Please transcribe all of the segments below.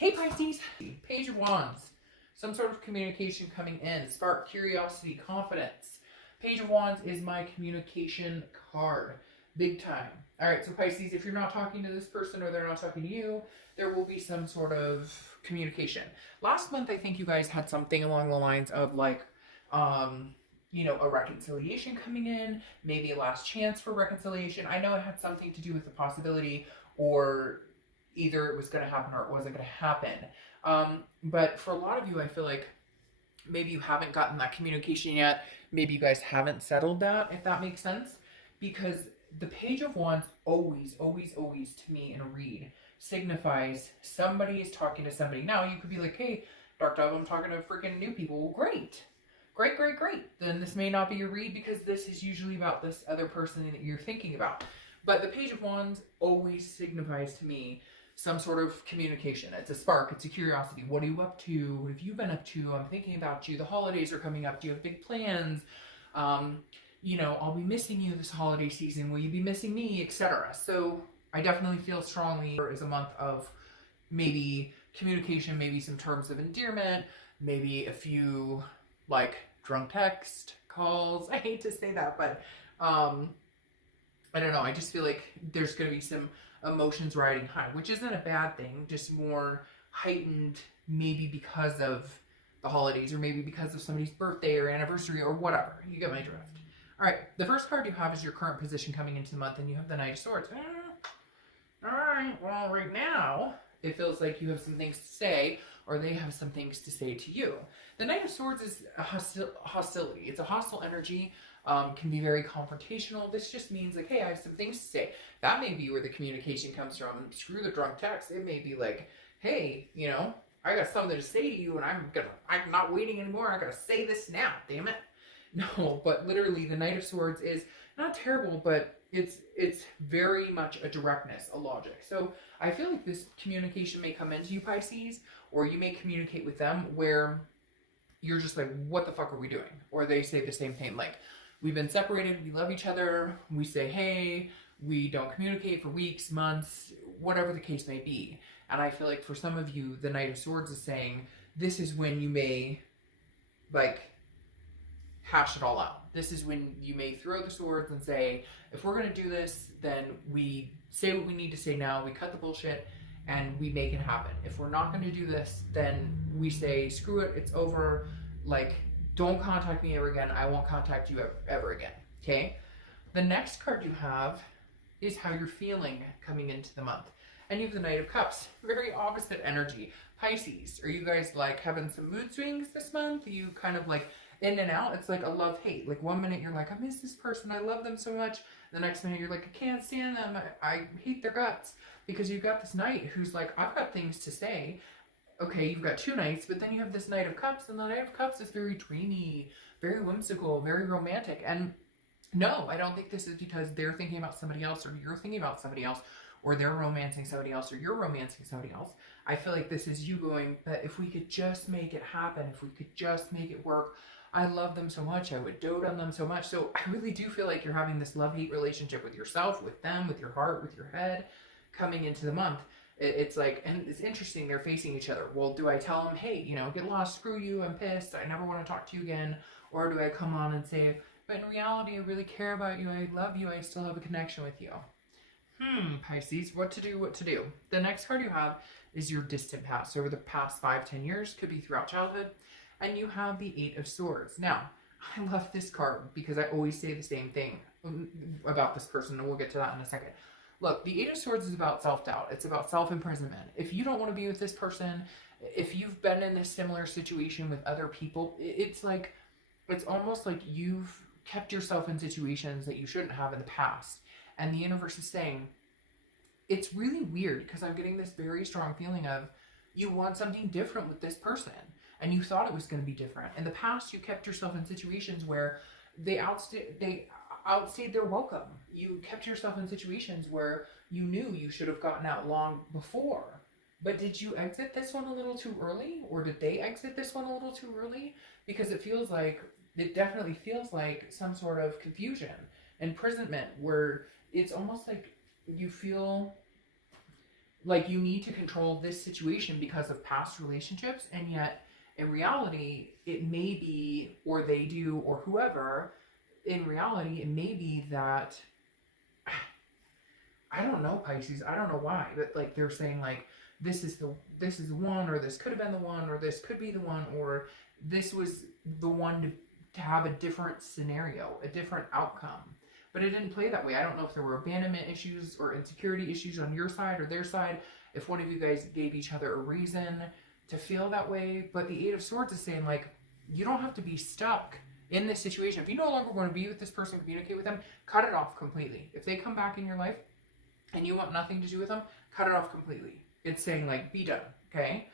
Hey Pisces, Page of Wands, some sort of communication coming in, spark, curiosity, confidence. Page of Wands is my communication card, big time. All right, so Pisces, if you're not talking to this person or they're not talking to you, there will be some sort of communication. Last month, I think you guys had something along the lines of like, a reconciliation coming in, maybe a last chance for reconciliation. I know it had something to do with the possibility or either it was going to happen or it wasn't going to happen. But for a lot of you, I feel like maybe you haven't gotten that communication yet. Maybe you guys haven't settled that, if that makes sense. Because the Page of Wands always, always, always, to me in a read, signifies somebody is talking to somebody. Now, you could be like, hey, Dark Dove, I'm talking to freaking new people. Well, great. Great, great, great. Then this may not be your read because this is usually about this other person that you're thinking about. But the Page of Wands always signifies to me some sort of communication. It's a spark. It's a curiosity. What are you up to? What have you been up to? I'm thinking about you. The holidays are coming up. Do you have big plans? I'll be missing you this holiday season. Will you be missing me? Etc. So I definitely feel strongly there is a month of maybe communication, maybe some terms of endearment, maybe a few like drunk text calls. I hate to say that, but I don't know. I just feel like there's going to be some emotions riding high, which isn't a bad thing, just more heightened maybe because of the holidays or maybe because of somebody's birthday or anniversary or whatever. You get my drift. All right. The first card you have is your current position coming into the month, and you have the Knight of Swords. All right. Well, right now, it feels like you have some things to say or they have some things to say to you. The Knight of Swords is a hostility. It's a hostile energy. Can be very confrontational. This just means like, hey, I have some things to say. That may be where the communication comes from. Screw the drunk text. It may be like, hey, I got something to say to you and I'm not waiting anymore. I gotta say this now, damn it. No, but literally the Knight of Swords is not terrible, but it's very much a directness, a logic. So I feel like this communication may come into you, Pisces, or you may communicate with them where you're just like, what the fuck are we doing? Or they say the same thing, like, we've been separated, we love each other, we say hey, we don't communicate for weeks, months, whatever the case may be. And I feel like for some of you, the Knight of Swords is saying, this is when you may, like, hash it all out. This is when you may throw the swords and say, if we're going to do this, then we say what we need to say now, we cut the bullshit, and we make it happen. If we're not going to do this, then we say, screw it, it's over, like, don't contact me ever again, I won't contact you ever again, okay? The next card you have is how you're feeling coming into the month. And you have the Knight of Cups, very opposite energy. Pisces, are you guys like having some mood swings this month? Are you kind of like in and out? It's like a love-hate. Like one minute you're like, I miss this person, I love them so much. The next minute you're like, I can't stand them, I hate their guts. Because you've got this Knight who's like, I've got things to say. Okay, you've got two Knights, but then you have this Knight of Cups, and the Knight of Cups is very dreamy, very whimsical, very romantic. And no, I don't think this is because they're thinking about somebody else, or you're thinking about somebody else, or they're romancing somebody else, or you're romancing somebody else. I feel like this is you going, but if we could just make it happen, if we could just make it work, I love them so much, I would dote on them so much. So I really do feel like you're having this love-hate relationship with yourself, with them, with your heart, with your head, coming into the month. It's like, and it's interesting, they're facing each other. Well, do I tell them, hey, get lost, screw you, I'm pissed, I never want to talk to you again? Or do I come on and say, but in reality, I really care about you, I love you, I still have a connection with you? Pisces, what to do? The next card you have is your distant past. So over the past 5-10 years, could be throughout childhood. And you have the Eight of Swords. Now, I love this card because I always say the same thing about this person, and we'll get to that in a second. Look, the Eight of Swords is about self-doubt. It's about self-imprisonment. If you don't want to be with this person, if you've been in this similar situation with other people, it's almost like you've kept yourself in situations that you shouldn't have in the past. And the universe is saying, it's really weird because I'm getting this very strong feeling of you want something different with this person. And you thought it was going to be different. In the past, you kept yourself in situations where they outstayed their welcome. You kept yourself in situations where you knew you should have gotten out long before. But did you exit this one a little too early? Or did they exit this one a little too early? Because it definitely feels like some sort of confusion, imprisonment, where it's almost like you feel like you need to control this situation because of past relationships, and yet in reality it may be, or they do, or whoever, in reality it may be that, I don't know, Pisces, I don't know why, but like they're saying like this is the one, or this could have been the one, or this could be the one, or this was the one to have a different scenario, a different outcome. But it didn't play that way. I don't know if there were abandonment issues or insecurity issues on your side or their side, if one of you guys gave each other a reason to feel that way. But the Eight of Swords is saying, like, you don't have to be stuck in this situation. If you no longer want to be with this person, communicate with them, cut it off completely. If they come back in your life and you want nothing to do with them, cut it off completely. It's saying, like, be done, okay?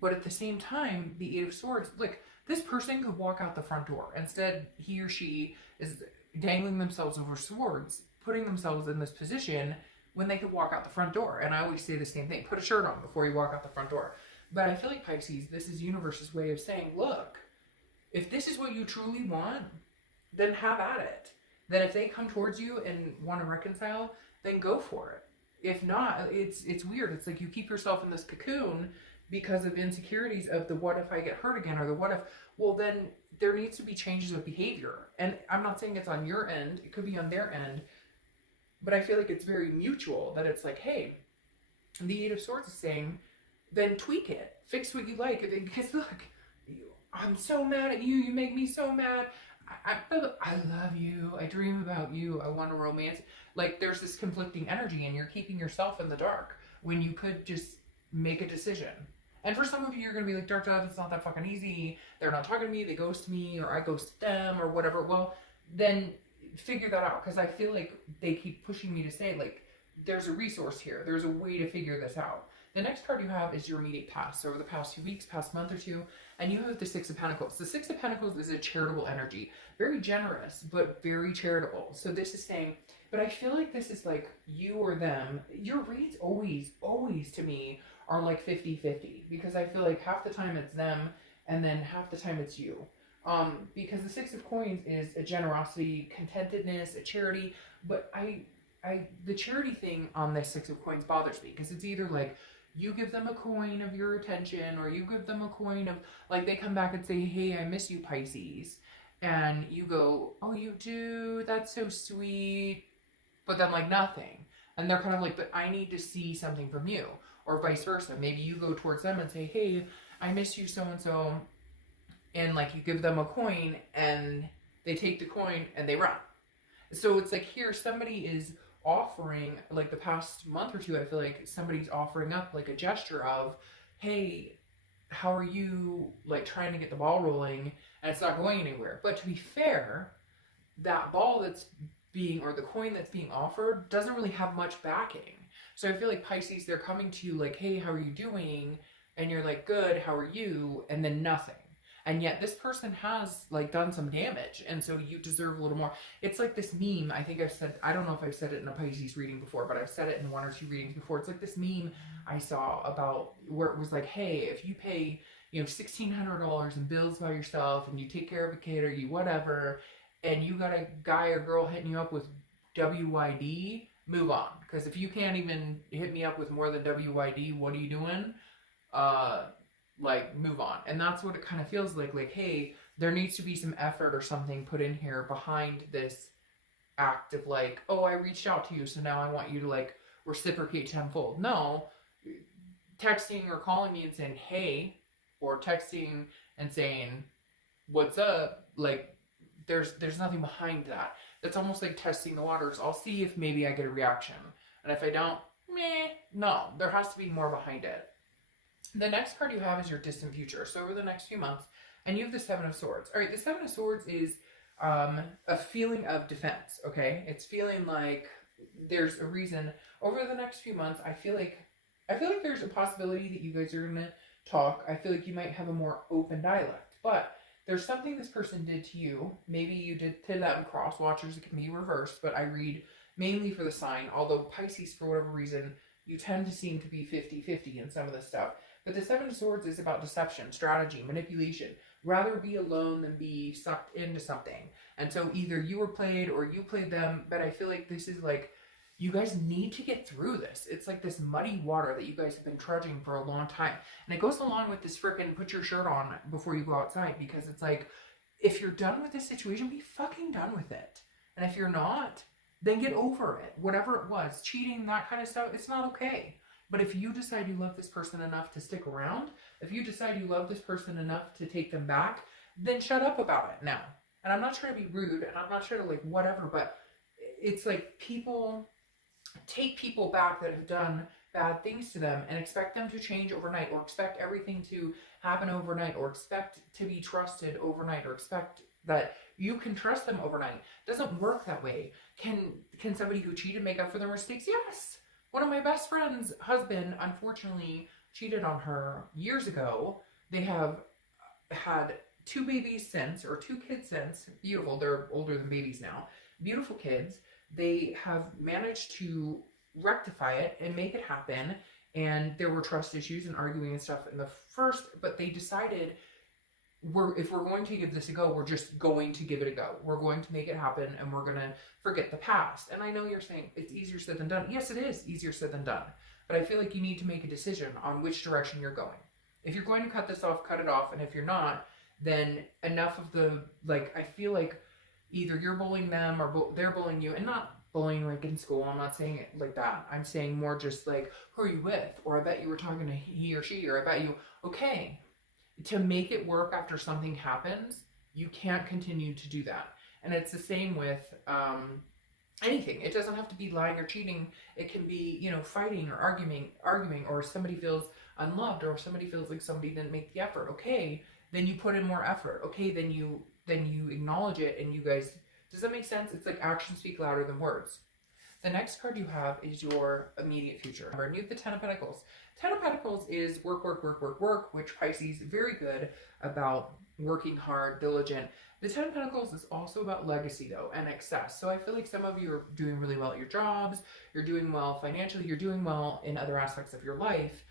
But at the same time, the Eight of Swords, like, this person could walk out the front door. Instead, he or she is dangling themselves over swords, putting themselves in this position when they could walk out the front door. And I always say the same thing, put a shirt on before you walk out the front door. But I feel like, Pisces, this is universe's way of saying, look, if this is what you truly want, then have at it. Then if they come towards you and want to reconcile, then go for it. If not, it's weird. It's like you keep yourself in this cocoon because of insecurities of the what if I get hurt again, or the what if. Well, then there needs to be changes of behavior. And I'm not saying it's on your end. It could be on their end. But I feel like it's very mutual, that it's like, hey, the Eight of Swords is saying, then tweak it. Fix what you like. Because look, I'm so mad at you. You make me so mad. I love you. I dream about you. I want a romance. Like, there's this conflicting energy, and you're keeping yourself in the dark when you could just make a decision. And for some of you, you're going to be like, Dark Dove, it's not that fucking easy. They're not talking to me. They ghost me, or I ghost them, or whatever. Well, then figure that out, because I feel like they keep pushing me to say, like, there's a resource here. There's a way to figure this out. The next card you have is your immediate past. So over the past few weeks, past month or two, and you have the Six of Pentacles. The Six of Pentacles is a charitable energy. Very generous, but very charitable. So this is saying, but I feel like this is like you or them. Your reads always to me are like 50-50. Because I feel like half the time it's them, and then half the time it's you. Because the Six of Coins is a generosity, contentedness, a charity. But the charity thing on this Six of Coins bothers me. Because it's either like, you give them a coin of your attention, or you give them a coin of, like, they come back and say, hey, I miss you, Pisces. And you go, oh, you do? That's so sweet. But then, like, nothing. And they're kind of like, but I need to see something from you. Or vice versa. Maybe you go towards them and say, hey, I miss you so-and-so. And, like, you give them a coin, and they take the coin, and they run. So it's like, here, somebody is offering, like the past month or two, I feel like somebody's offering up like a gesture of, hey, how are you, like, trying to get the ball rolling, and it's not going anywhere. But to be fair, that ball that's being, or the coin that's being offered, doesn't really have much backing. So I feel like, Pisces, they're coming to you like, hey, how are you doing? And you're like, good, how are you? And then nothing. And yet this person has, like, done some damage, and so you deserve a little more. It's like this meme, I think I've said, I don't know if I've said it in a Pisces reading before, but I've said it in one or two readings before. It's like this meme I saw about where it was like, hey, if you pay, $1,600 in bills by yourself, and you take care of a kid, or you whatever, and you got a guy or girl hitting you up with WYD, move on. Because if you can't even hit me up with more than WYD, what are you doing? Like, move on. And that's what it kind of feels like, hey, there needs to be some effort or something put in here behind this act of, like, oh, I reached out to you, so now I want you to, like, reciprocate tenfold. No, texting or calling me and saying, hey, or texting and saying, what's up, like, there's nothing behind that. That's almost like testing the waters. I'll see if maybe I get a reaction. And if I don't, no, there has to be more behind it. The next card you have is your distant future. So over the next few months, and you have the Seven of Swords. All right, the Seven of Swords is a feeling of defense, okay? It's feeling like there's a reason. Over the next few months, I feel like there's a possibility that you guys are going to talk. I feel like you might have a more open dialect. But there's something this person did to you. Maybe you did to them. Cross watchers, it can be reversed, but I read mainly for the sign. Although Pisces, for whatever reason, you tend to seem to be 50-50 in some of this stuff. But the Seven of Swords is about deception, strategy, manipulation. Rather be alone than be sucked into something. And so either you were played or you played them, but I feel like this is like, You guys need to get through this. It's like this muddy water that you guys have been trudging for a long time. And it goes along with this frickin' put your shirt on before you go outside, because it's like, if you're done with this situation, be fucking done with it. And if you're not, then get over it. Whatever it was, cheating, that kind of stuff, it's not okay. But if you decide you love this person enough to stick around, if you decide you love this person enough to take them back, then shut up about it now. And I'm not trying to be rude, and I'm not trying to like whatever, but it's like people take people back that have done bad things to them and expect them to change overnight, or expect everything to happen overnight, or expect to be trusted overnight, or expect that you can trust them overnight. It doesn't work that way. Can somebody who cheated make up for their mistakes? Yes. One of my best friend's husband, unfortunately, cheated on her years ago. They have had 2 babies since, or 2 kids since. Beautiful. They're older than babies now. Beautiful kids. They have managed to rectify it and make it happen. And there were trust issues and arguing and stuff in the first, but they decided, if we're going to give this a go, we're just going to give it a go. We're going to make it happen, and we're going to forget the past. And I know you're saying it's easier said than done. Yes, it is easier said than done. But I feel like you need to make a decision on which direction you're going. If you're going to cut this off, cut it off. And if you're not, then enough of the, like, I feel like either you're bullying them or they're bullying you, and not bullying like in school. I'm not saying it like that. I'm saying more just like, who are you with? Or I bet you were talking to he or she, or I bet you, okay, to make it work after something happens, you can't continue to do that. And it's the same with anything. It doesn't have to be lying or cheating. It can be, you know, fighting or arguing, or somebody feels unloved, or somebody feels like somebody didn't make the effort. Okay, then you put in more effort. Okay, then you acknowledge it, and you guys, does that make sense? It's like actions speak louder than words. The next card you have is your immediate future. Remember, you have the 10 of Pentacles. 10 of Pentacles is work, work, work, work, work, which Pisces, very good about working hard, diligent. The 10 of Pentacles is also about legacy, though, and excess. So I feel like some of you are doing really well at your jobs, you're doing well financially, you're doing well in other aspects of your life.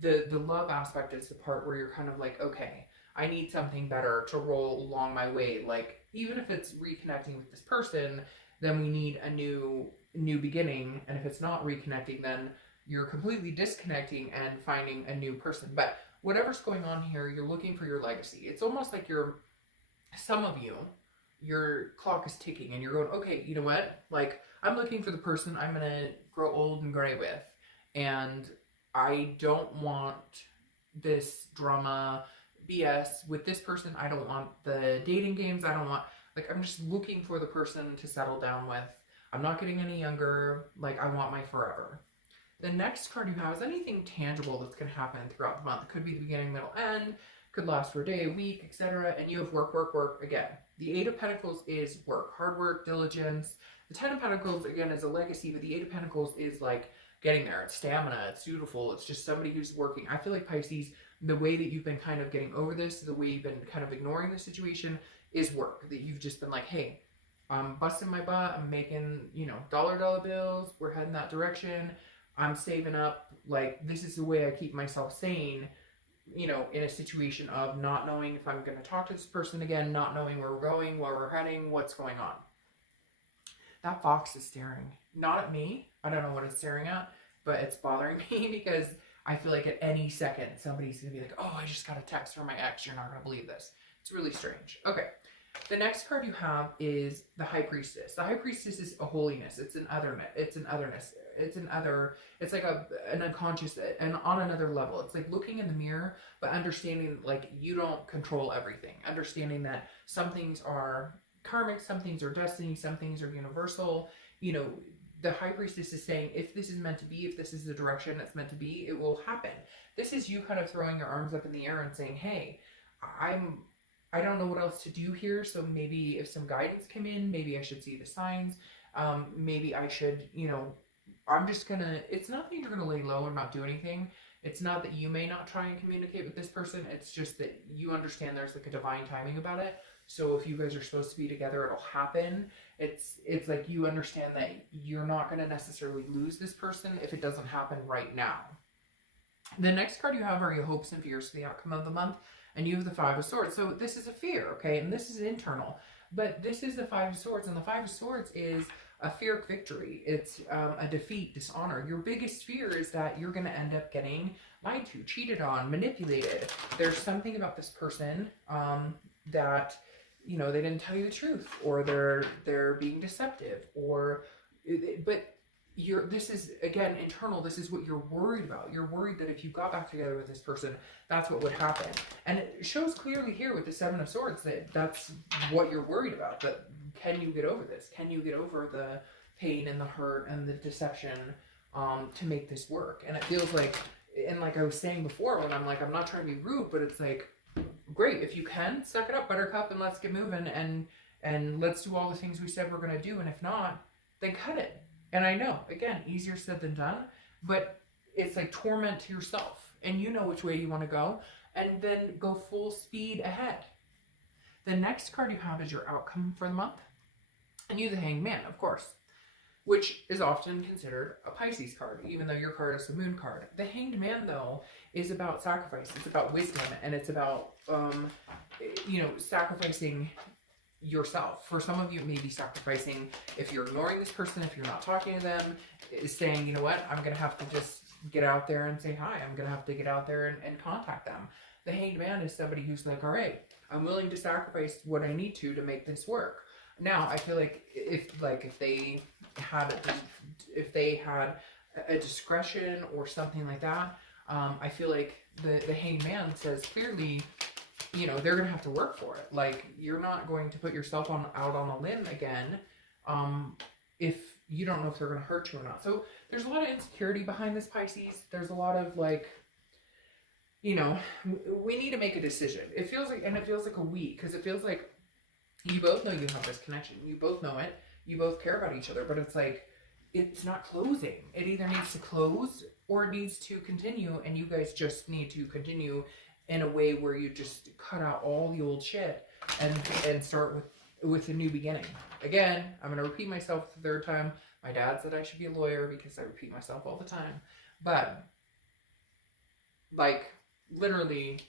The love aspect is the part where you're kind of like, okay, I need something better to roll along my way. Like, even if it's reconnecting with this person, then we need a new beginning. And if it's not reconnecting, then you're completely disconnecting and finding a new person. But whatever's going on here, you're looking for your legacy. It's almost like some of you, your clock is ticking and you're going, okay, you know what? Like, I'm looking for the person I'm going to grow old and gray with. And I don't want this drama BS with this person. I don't want the dating games. I don't want, like, I'm just looking for the person to settle down with. I'm not getting any younger. Like, I want my forever. The next card you have is anything tangible that's going to happen throughout the month. It could be the beginning, middle, end. Could last for a day, a week, etc. And you have work, work, work again. The 8 of Pentacles is work, hard work, diligence. The 10 of Pentacles, again, is a legacy, but the 8 of Pentacles is like getting there. It's stamina. It's dutiful. It's just somebody who's working. I feel like Pisces, the way that you've been kind of getting over this, the way you've been kind of ignoring the situation is work. That you've just been like, hey, I'm busting my butt. I'm making, you know, dollar bills. We're heading that direction. I'm saving up. Like, this is the way I keep myself sane, you know, in a situation of not knowing if I'm going to talk to this person again, not knowing where we're going, where we're heading, what's going on. That fox is staring. Not at me. I don't know what it's staring at, but it's bothering me because I feel like at any second somebody's going to be like, oh, I just got a text from my ex. You're not going to believe this. It's really strange. Okay. The next card you have is the High Priestess. The High Priestess is a holiness. It's an otherness. It's like an unconscious and on another level. It's like looking in the mirror, but understanding like you don't control everything. Understanding that some things are karmic, some things are destiny, some things are universal. You know, the High Priestess is saying, if this is meant to be, if this is the direction it's meant to be, it will happen. This is you kind of throwing your arms up in the air and saying, hey, I don't know what else to do here, so maybe if some guidance came in, maybe I should see the signs. Maybe I should, you know, I'm just gonna, it's not that you're gonna lay low and not do anything. It's not that you may not try and communicate with this person. It's just that you understand there's like a divine timing about it. So if you guys are supposed to be together, it'll happen. It's like you understand that you're not gonna necessarily lose this person if it doesn't happen right now. The next card you have are your hopes and fears for the outcome of the month. And you have the 5 of Swords. So this is a fear, okay? And this is internal. But this is the 5 of Swords. And the 5 of Swords is a fear of victory. It's a defeat, dishonor. Your biggest fear is that you're going to end up getting lied to, cheated on, manipulated. There's something about this person that, you know, they didn't tell you the truth, or they're being deceptive, or, but this is, again, internal. This is what you're worried about. You're worried that if you got back together with this person, that's what would happen. And it shows clearly here with the Seven of Swords that that's what you're worried about. But can you get over this? Can you get over the pain and the hurt and the deception to make this work? And it feels like, and like I was saying before, when I'm like, I'm not trying to be rude, but it's like, great, if you can, suck it up, buttercup, and let's get moving, and let's do all the things we said we're going to do. And if not, then cut it. And I know, again, easier said than done, but it's like torment to yourself, and you know which way you want to go, and then go full speed ahead. The next card you have is your outcome for the month, and you, the Hanged Man, of course, which is often considered a Pisces card, even though your card is the Moon card. The Hanged Man, though, is about sacrifice. It's about wisdom, and it's about, you know, sacrificing yourself. For some of you, it may be sacrificing if you're ignoring this person, if you're not talking to them, is saying, you know what, I'm going to have to just get out there and say hi. I'm going to have to get out there and contact them. The Hanged Man is somebody who's like, all right, I'm willing to sacrifice what I need to make this work. Now, I feel like if they had a discretion or something like that, I feel like the Hanged Man says clearly, you know, they're going to have to work for it. Like, you're not going to put yourself out on a limb again if you don't know if they're going to hurt you or not. So there's a lot of insecurity behind this, Pisces. There's a lot of, like, you know, we need to make a decision. It feels like, and it feels like a we, because it feels like you both know you have this connection. You both know it. You both care about each other, but it's like, it's not closing. It either needs to close or it needs to continue, and you guys just need to continue in a way where you just cut out all the old shit and start with a new beginning. Again, I'm going to repeat myself the third time. My dad said I should be a lawyer because I repeat myself all the time. But, like, literally,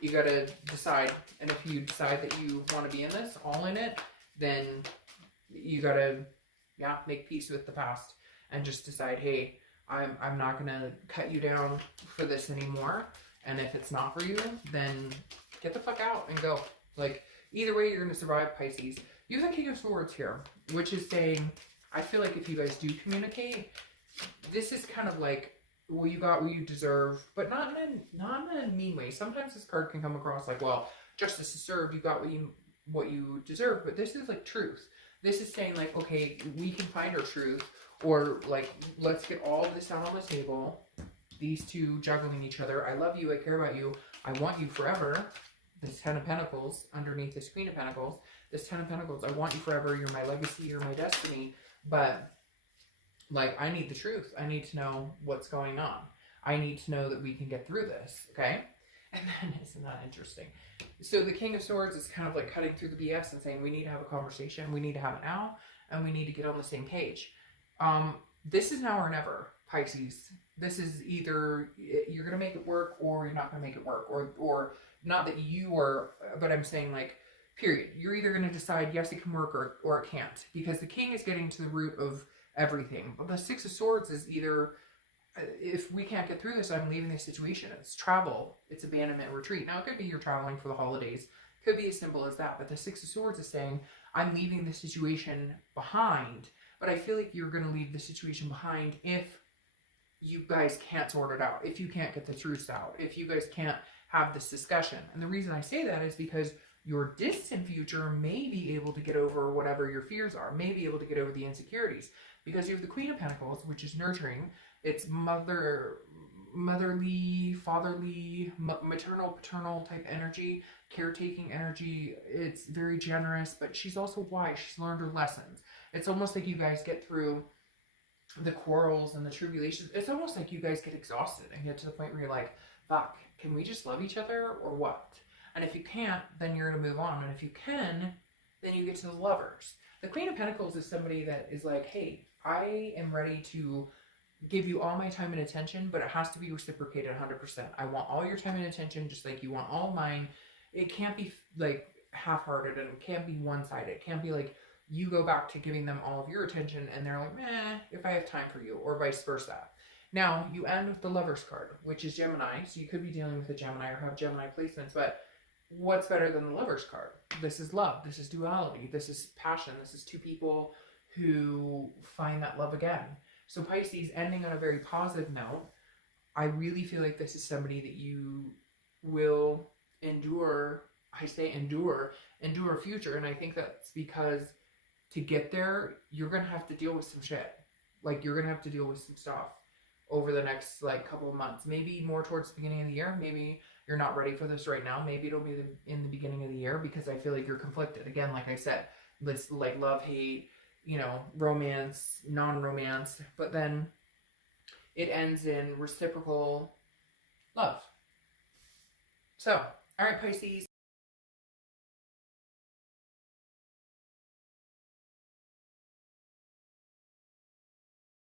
you got to decide. And if you decide that you want to be in this, all in it, then you got to, yeah, make peace with the past and just decide, hey, I'm not going to cut you down for this anymore. And if it's not for you, then get the fuck out and go. Like, either way, you're going to survive, Pisces. You have the King of Swords here, which is saying, I feel like if you guys do communicate, this is kind of like, well, you got what you deserve, but not in a mean way. Sometimes this card can come across like, well, justice is served, you got what you deserve, but this is like truth. This is saying like, okay, we can find our truth, or like, let's get all of this out on the table. These two juggling each other. I love you. I care about you. I want you forever. This 10 of Pentacles underneath this Queen of Pentacles. This 10 of Pentacles. I want you forever. You're my legacy. You're my destiny. But, like, I need the truth. I need to know what's going on. I need to know that we can get through this. Okay? And then, isn't that interesting? So the King of Swords is kind of like cutting through the BS and saying, we need to have a conversation. We need to have it now. And we need to get on the same page. This is now or never, Pisces. This is either you're going to make it work or you're not going to make it work. Or not that you are, but I'm saying like, period. You're either going to decide, yes, it can work or it can't. Because the King is getting to the root of everything. But the Six of Swords is either, if we can't get through this, I'm leaving this situation. It's travel. It's abandonment, retreat. Now, it could be you're traveling for the holidays. It could be as simple as that. But the Six of Swords is saying, I'm leaving the situation behind. But I feel like you're going to leave the situation behind if you guys can't sort it out, if you can't get the truth out, if you guys can't have this discussion. And the reason I say that is because your distant future may be able to get over whatever your fears are, may be able to get over the insecurities, because you have the Queen of Pentacles, which is nurturing. It's motherly, fatherly, maternal, paternal type energy, caretaking energy. It's very generous, but she's also wise. She's learned her lessons. It's almost like you guys get through the quarrels and the tribulations. It's almost like you guys get exhausted and get to the point where you're like, fuck, can we just love each other or what? And if you can't, then you're going to move on. And if you can, then you get to the Lovers. The Queen of Pentacles is somebody that is like, hey, I am ready to give you all my time and attention, but it has to be reciprocated 100%. I want all your time and attention just like you want all mine. It can't be like half-hearted, and it can't be one-sided. It can't be like you go back to giving them all of your attention and they're like, meh, if I have time for you, or vice versa. Now, you end with the Lover's card, which is Gemini. So you could be dealing with a Gemini or have Gemini placements, but what's better than the Lover's card? This is love. This is duality. This is passion. This is two people who find that love again. So Pisces, ending on a very positive note, I really feel like this is somebody that you will endure. I say endure a future. And I think that's because to get there, you're going to have to deal with some shit. Like, you're going to have to deal with some stuff over the next, like, couple of months. Maybe more towards the beginning of the year. Maybe you're not ready for this right now. Maybe it'll be in the beginning of the year, because I feel like you're conflicted. Again, like I said, this, like, love, hate, you know, romance, non-romance. But then it ends in reciprocal love. So, all right, Pisces.